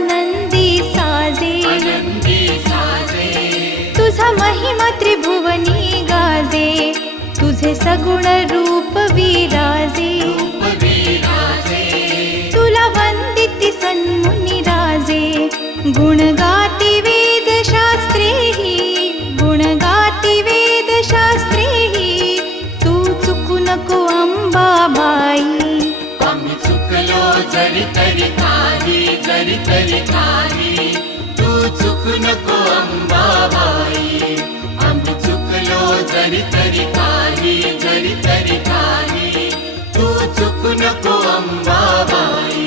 आनंदी साजे तुझा महिमा त्रिभुवनी गाजे तुझे सगुण रूप विराजे तुला वंदिती सन्मुनी राजे गुण गाती वेदशास्त्रेहि गुण गाती वेदशास्त्रेहि तू चुकू नको अंबाबाई आम्ही चुकलो जरी तरी काही तू चुकू नको अंबाबाई आम्ही चुकलो जरी तरी काही तू चुकू नको अंबाबाई